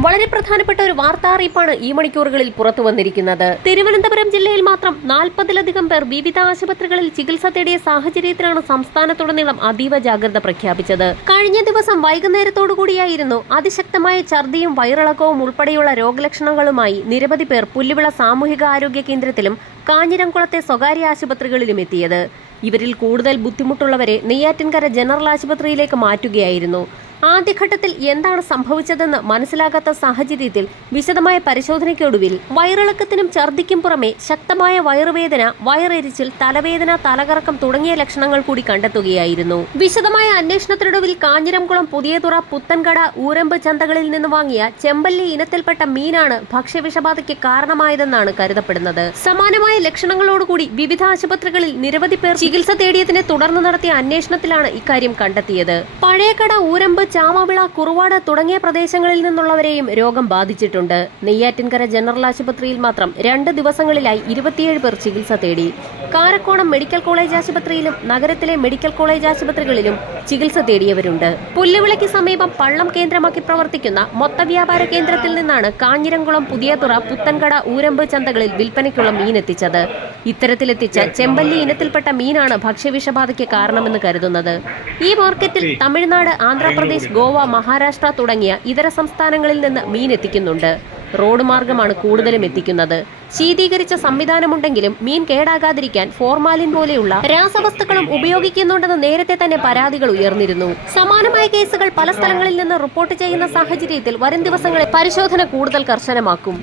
വളരെ പ്രധാനപ്പെട്ട ഒരു വാർത്താ അറിയിപ്പാണ് ഈ മണിക്കൂറുകളിൽ പുറത്തു വന്നിരിക്കുന്നത്. തിരുവനന്തപുരം ജില്ലയിൽ മാത്രം 40-ലധികം പേർ വിവിധ ആശുപത്രികളിൽ ചികിത്സ തേടിയ സാഹചര്യത്തിലാണ് സംസ്ഥാനത്തുടനീളം അതീവ ജാഗ്രത പ്രഖ്യാപിച്ചത്. കഴിഞ്ഞ ദിവസം വൈകുന്നേരത്തോടുകൂടിയായിരുന്നു അതിശക്തമായ ഛർദിയും വയറിളക്കവും ഉൾപ്പെടെയുള്ള രോഗലക്ഷണങ്ങളുമായി നിരവധി പേർ പുല്ലുവിള സാമൂഹിക ആരോഗ്യ കേന്ദ്രത്തിലും കാഞ്ഞിരംകുളത്തെ സ്വകാര്യ ആശുപത്രികളിലും എത്തിയത്. ഇവരിൽ കൂടുതൽ ബുദ്ധിമുട്ടുള്ളവരെ നെയ്യാറ്റിൻകര ജനറൽ ആശുപത്രിയിലേക്ക് മാറ്റുകയായിരുന്നു. ആദ്യഘട്ടത്തിൽ എന്താണ് സംഭവിച്ചതെന്ന് മനസ്സിലാകാത്ത സാഹചര്യത്തിൽ വിശദമായ പരിശോധനയ്ക്കൊടുവിൽ വയറിളക്കത്തിനും ഛർദിക്കും പുറമെ ശക്തമായ വയറുവേദന, വയറെരിച്ചിൽ, തലവേദന, തലകറക്കം തുടങ്ങിയ ലക്ഷണങ്ങൾ കൂടി കണ്ടെത്തുകയായിരുന്നു. വിശദമായ അന്വേഷണത്തിനൊടുവിൽ കാഞ്ഞിരംകുളം, പുതിയതുറ, പുത്തൻകട, ഊരമ്പ് ചന്തകളിൽ നിന്ന് വാങ്ങിയ ചെമ്പല്ലി ഇനത്തിൽപ്പെട്ട മീനാണ് ഭക്ഷ്യവിഷബാധയ്ക്ക് കാരണമായതെന്നാണ് കരുതപ്പെടുന്നത്. സമാനമായ ലക്ഷണങ്ങളോടുകൂടി വിവിധ ആശുപത്രികളിൽ നിരവധി പേർ ചികിത്സ തേടിയതിനെ തുടർന്ന് നടത്തിയ അന്വേഷണത്തിലാണ് ഇക്കാര്യം കണ്ടെത്തിയത്. പഴയകട, ഊരമ്പ്, ചാമവിള, കുറുവാട് തുടങ്ങിയ പ്രദേശങ്ങളിൽ നിന്നുള്ളവരെയും രോഗം ബാധിച്ചിട്ടുണ്ട്. നെയ്യാറ്റിൻകര ജനറൽ ആശുപത്രിയിൽ മാത്രം 2 ദിവസങ്ങളിലായി 27 പേർ ചികിത്സ തേടി. കാരക്കോണം മെഡിക്കൽ കോളേജ് ആശുപത്രിയിലും നഗരത്തിലെ മെഡിക്കൽ കോളേജ് ആശുപത്രികളിലും ചികിത്സ തേടിയവരുണ്ട്. പുല്ലുവിളയ്ക്ക് സമീപം പള്ളം കേന്ദ്രമാക്കി പ്രവർത്തിക്കുന്ന മൊത്തവ്യാപാര കേന്ദ്രത്തിൽ നിന്നാണ് കാഞ്ഞിരംകുളം, പുതിയതുറ, പുത്തൻകട, ഊരമ്പ് ചന്തകളിൽ വിൽപ്പനയ്ക്കുള്ള മീൻ എത്തിച്ചത്. ഇത്തരത്തിലെത്തിച്ച ചെമ്പല്ലി ഇനത്തിൽപ്പെട്ട മീനാണ് ഭക്ഷ്യവിഷബാധയ്ക്ക് കാരണമെന്ന് കരുതുന്നത്. ഈ മാർക്കറ്റിൽ തമിഴ്നാട്, ആന്ധ്രാപ്രദേശ്, ഗോവ, മഹാരാഷ്ട്ര തുടങ്ങിയ ഇതര സംസ്ഥാനങ്ങളിൽ നിന്ന് മീൻ എത്തിക്കുന്നുണ്ട്. റോഡ് മാർഗമാണ് കൂടുതലും എത്തിക്കുന്നത്. ശീതീകരിച്ച സംവിധാനമുണ്ടെങ്കിലും മീൻ കേടാകാതിരിക്കാൻ ഫോർമാലിൻ പോലെയുള്ള രാസവസ്തുക്കളും ഉപയോഗിക്കുന്നുണ്ടെന്ന് നേരത്തെ തന്നെ പരാതികൾ ഉയർന്നിരുന്നു. സമാനമായ കേസുകൾ പല സ്ഥലങ്ങളിൽ നിന്ന് റിപ്പോർട്ട് ചെയ്യുന്ന സാഹചര്യത്തിൽ വരും ദിവസങ്ങളിൽ പരിശോധന കൂടുതൽ കർശനമാക്കും.